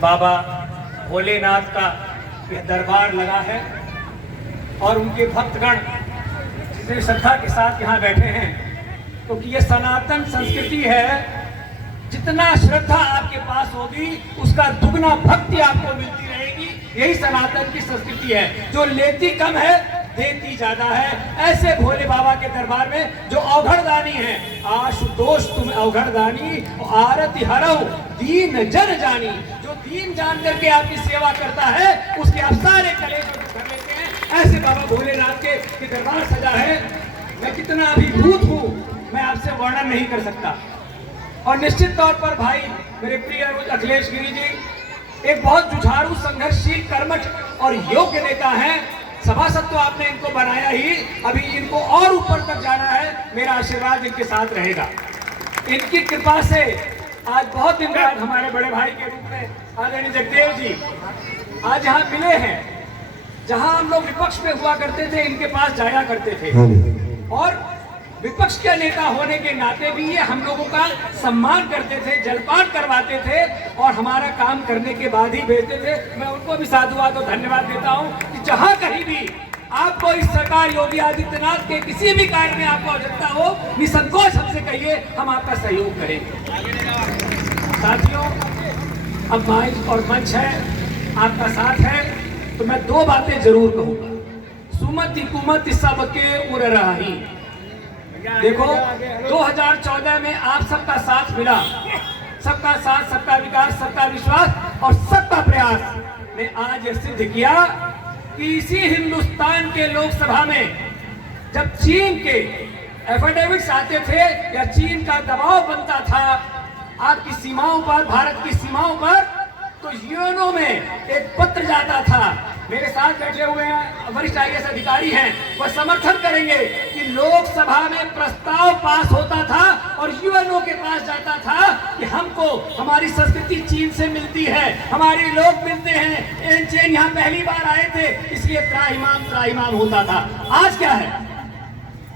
बाबा भोलेनाथ का यह दरबार लगा है और उनके भक्तगण जितने श्रद्धा के साथ यहाँ बैठे हैं, क्योंकि तो ये सनातन संस्कृति है। जितना श्रद्धा आपके पास होगी उसका दुगना भक्ति आपको मिलती रहेगी। यही सनातन की संस्कृति है, जो लेती कम है देती ज्यादा है। ऐसे भोले बाबा के दरबार में जो अवघड़दानी है, आशुतोष तुम अवघड़दानी आरती हरौ दीन जन जानी, जो दीन जान करके आपकी सेवा करता है उसके आप सारे कलेश कर लेते हैं। ऐसे बाबा भोलेनाथ के दरबार सजा है। मैं कितना अभिभूत हूँ मैं आपसे वर्णन नहीं कर सकता। और निश्चित तौर पर भाई मेरे प्रिय अखिलेश गिरी जी एक बहुत जुझारू, संघर्षशील, कर्मठ और योग्य नेता हैं। सभासद तो आपने इनको बनाया ही, अभी इनको और ऊपर तक जाना है। मेरा आशीर्वाद इनके साथ रहेगा। इनकी कृपा से आज बहुत दिन बाद हमारे बड़े भाई के रूप में आदरणीय जगदेव जी आज यहाँ मिले हैं। जहाँ हम लोग विपक्ष में हुआ करते थे इनके पास जाया करते थे, और विपक्ष के नेता होने के नाते भी ये हम लोगों का सम्मान करते थे, जलपान करवाते थे और हमारा काम करने के बाद ही भेजते थे। मैं उनको भी साधुवाद और धन्यवाद देता हूं कि जहां कहीं भी आपको इस सरकार योगी आदित्यनाथ के किसी भी कार्य में आपको आवश्यकता हो, निसंकोच हमसे कहिए, हम आपका सहयोग करेंगे। साथियों, अब माइक और मंच है, आपका साथ है, तो मैं दो बातें जरूर कहूंगा। सुमति कुमति सबके उड़ रही। देखो 2014 में आप सबका साथ मिला, सबका साथ, सबका विकास, सबका विश्वास और सबका प्रयास ने आज यह सिद्ध किया कि इसी हिंदुस्तान के लोकसभा में जब चीन के एफिडेविट्स आते थे या चीन का दबाव बनता था आपकी सीमाओं पर, भारत की सीमाओं पर, तो यूएनओ में एक पत्र जाता था। मेरे साथ बैठे हुए हैं वरिष्ठ आईएएस अधिकारी हैं, वह समर्थन करेंगे कि लोकसभा में प्रस्ताव पास होता था और यूएनओ के पास जाता था कि हमको हमारी संस्कृति चीन से मिलती है, हमारे लोग मिलते हैं। एनचेन यहाँ पहली बार आए थे, इसलिए त्राहिमाम होता था। आज क्या है?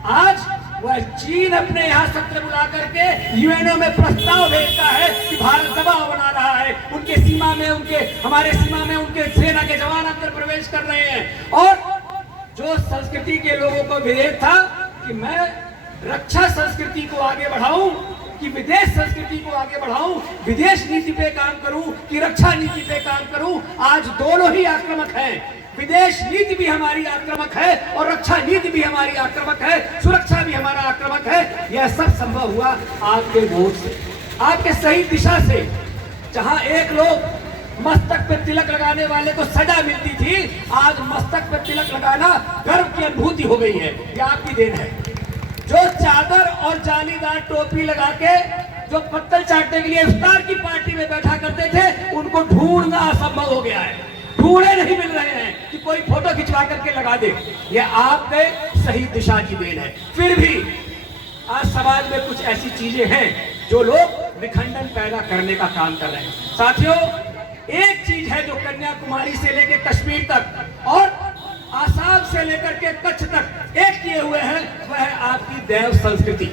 आज वह चीन अपने यहाँ सत्र बुला करके यूएनओ में प्रस्ताव भेजता है कि भारत दबाव बना रहा है, उनके सीमा में, हमारे सीमा में उनके सेना के जवान अंदर प्रवेश कर रहे हैं। और जो संस्कृति के लोगों को विवेक था कि मैं रक्षा संस्कृति को आगे बढ़ाऊं कि विदेश संस्कृति को आगे बढ़ाऊं, विदेश नीति पे काम करूं कि रक्षा नीति पे काम करूं, आज दोनों ही आक्रामक हैं। विदेश नीति भी हमारी आक्रामक है और रक्षा नीति भी हमारी आक्रामक है, सुरक्षा भी हमारा आक्रामक है। यह सब संभव हुआ आपके वोट से, आपके सही दिशा से। जहां एक लोग मस्तक पे तिलक लगाने वाले को सजा मिलती थी, आज मस्तक पे तिलक लगाना गर्व की अनुभूति हो गई है। यह आपकी देन है। जो चादर और जालीदार टोपी लगा के जो पत्तल चाटने के लिए इफ्तार की पार्टी में बैठा करते थे, उनको ढूंढना असंभव हो गया है। ढूंढे नहीं मिल रहे हैं कि कोई फोटो खिंचवा करके लगा दे। ये आपके सही दिशा की देन है। फिर भी आज समाज में कुछ ऐसी चीजें हैं जो लोग विखंडन पैदा करने का काम कर रहे हैं। साथियों, एक चीज है जो कन्याकुमारी से लेकर कश्मीर तक और आसाम से लेकर के कच्छ तक एक किए हुए हैं, वह है आपकी देव संस्कृति।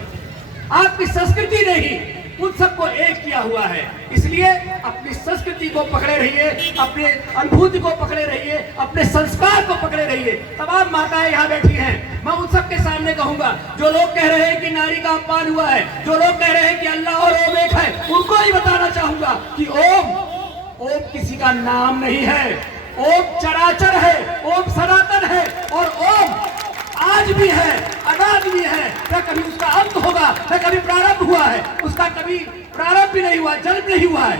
आपकी संस्कृति नहीं, उन सबको एक किया हुआ है। इसलिए अपनी संस्कृति को पकड़े रहिए, अपने अनुभूति को पकड़े रहिए, अपने संस्कार को पकड़े रहिए। तमाम माताएं यहाँ बैठी हैं, मैं उन सबके सामने कहूंगा जो लोग कह रहे हैं कि नारी का अपमान हुआ है, जो लोग कह रहे हैं कि अल्लाह और ओम एक है, उनको ही बताना चाहूंगा कि ओम किसी का नाम नहीं है, ओम चराचर है, ओम सनातन है और ओम आज भी है, अनाज भी है। न कभी उसका अंत होगा, न कभी प्रारंभ हुआ है, उसका कभी प्रारंभ भी नहीं हुआ, जन्म नहीं हुआ है।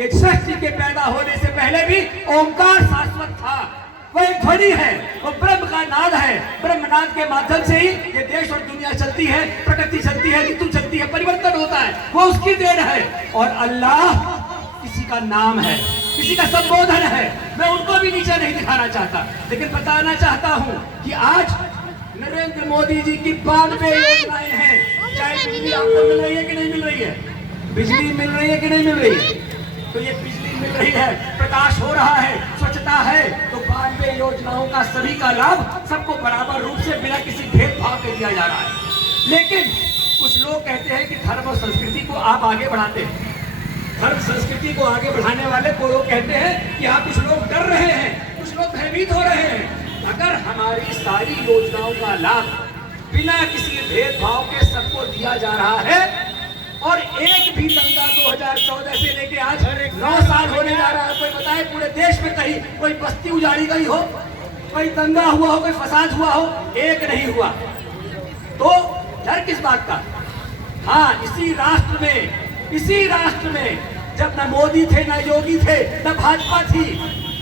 ये सृष्टि के पैदा होने से पहले भी ओंकार शाश्वत था। वह एक ध्वनि है, वो ब्रह्म का नाद है। ब्रह्मनाद के माध्यम से ही ये देश और दुनिया चलती है, प्रकृति चलती है, ऋतु चलती है, परिवर्तन होता है, वो उसकी देन है। और अल्लाह किसी का नाम है, किसी का संबोधन है। मैं उनको भी नीचे नहीं दिखाना चाहता, लेकिन बताना चाहता हूँ कि आज नरेंद्र मोदी जी की 92 योजनाएं हैं। चाहे बिजली आपको मिल रही है कि नहीं मिल रही है, बिजली मिल रही है कि नहीं मिल रही है, तो ये बिजली मिल रही है, प्रकाश हो रहा है, स्वच्छता है, तो 92 योजनाओं का सभी का लाभ सबको बराबर रूप से बिना किसी भेदभाव के दिया जा रहा है। लेकिन कुछ लोग धर्म और संस्कृति को आप आगे बढ़ाते हैं। धर्म संस्कृति को आगे बढ़ाने वाले को लोग कहते हैं कि यहाँ कुछ लोग डर रहे हैं, कुछ लोग भयभीत हो रहे हैं। अगर हमारी सारी योजनाओं का लाभ बिना किसी भेदभाव के सबको दिया जा रहा है और एक भी दंगा 2014 से लेके आज 9 साल होने जा रहा है, कोई बताए पूरे देश में कहीं कोई बस्ती उजाड़ी गई हो, कोई दंगा हुआ हो, कोई फसाद हुआ हो? एक नहीं हुआ। तो डर किस बात का? हाँ, इसी राष्ट्र में जब न मोदी थे, न योगी थे, न भाजपा थी,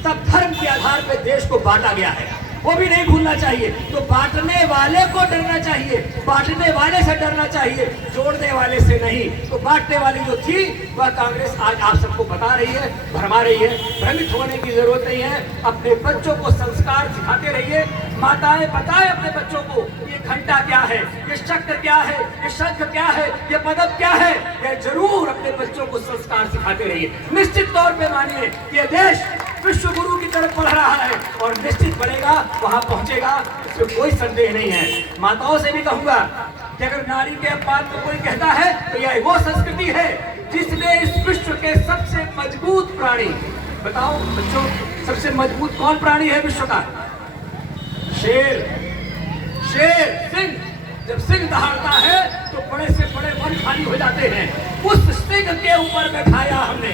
तब धर्म के आधार पर देश को बांटा गया है, वो भी नहीं भूलना चाहिए। तो बांटने वाले को डरना चाहिए, बांटने वाले से डरना चाहिए, जोड़ने वाले से नहीं। तो बांटने वाली जो थी वह कांग्रेस आज आप सबको बता रही है, भरमा रही है। भ्रमित होने की जरूरत नहीं है। अपने बच्चों को संस्कार सिखाते रहिए। माताएं बताएं अपने बच्चों को ये घंटा क्या है, ये शक्र क्या है, ये शंख क्या है, ये पदम क्या है। ये जरूर अपने बच्चों को संस्कार सिखाते रहिए। निश्चित तौर पे मानिए कि ये देश विश्व गुरु की तरफ बढ़ रहा है और निश्चित बढ़ेगा, वहां पहुंचेगा, इसमें कोई संदेह नहीं है। माताओं से भी कहूंगा कि अगर नारी के अपमान को कोई कहता है तो यह वो संस्कृति है जिसने इस विश्व के सबसे मजबूत प्राणी, बताओ बच्चों, सबसे मजबूत कौन प्राणी है विश्व का? शेर, सिंह। जब सिंह दहाड़ता है तो बड़े से बड़े वन खाली हो जाते हैं। उस सिंह के ऊपर बैठाया हमने।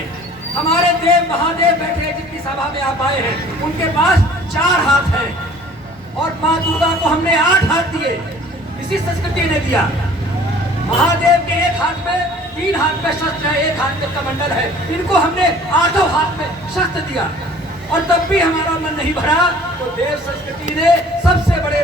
हमारे देव महादेव बैठे हैं, जिनकी सभा में आप आए हैं, उनके पास 4 हाथ हैं और माँ दुर्गा को हमने 8 हाथ दिए। इसी संस्कृति ने दिया। महादेव के एक हाथ में 3 हाथ में शस्त्र है, एक हाथ में कमंडल है। इनको हमने 8 हाथ में शस्त्र दिया और तब भी हमारा मन नहीं भरा। तो देव संस्कृति ने सबसे बड़े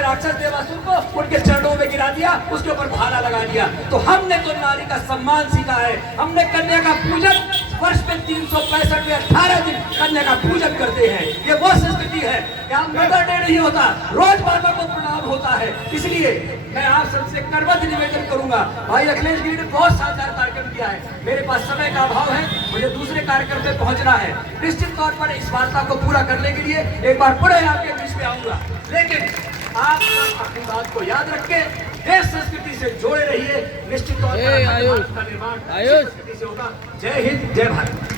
राक्षस देवासुर को उनके चरणों में गिरा दिया, उसके ऊपर भाला लगा दिया। तो हमने तो नारी का सम्मान सीखा है। हमने कन्या का पूजन वर्ष में 365 में 18 दिन कन्या का पूजन करते हैं। ये वो संस्कृति है। यहाँ मदर डे नहीं होता, रोज माता को प्रणाम होता है। इसलिए मैं आप सबसे करबद्ध निवेदन करूंगा। भाई अखिलेश गिरी ने बहुत शानदार कार्यक्रम किया है। मेरे पास समय का अभाव है, मुझे दूसरे कार्यक्रम में पहुंचना है। निश्चित तौर पर इस वार्ता को पूरा करने के लिए एक बार पुनः आपके बीच में आऊंगा, लेकिन आप सब अपनी बात को याद रखें, देश संस्कृति से जोड़े रहिए। निश्चित तौर पर का निर्माण संस्कृति से होगा। जय हिंद, जय भारत।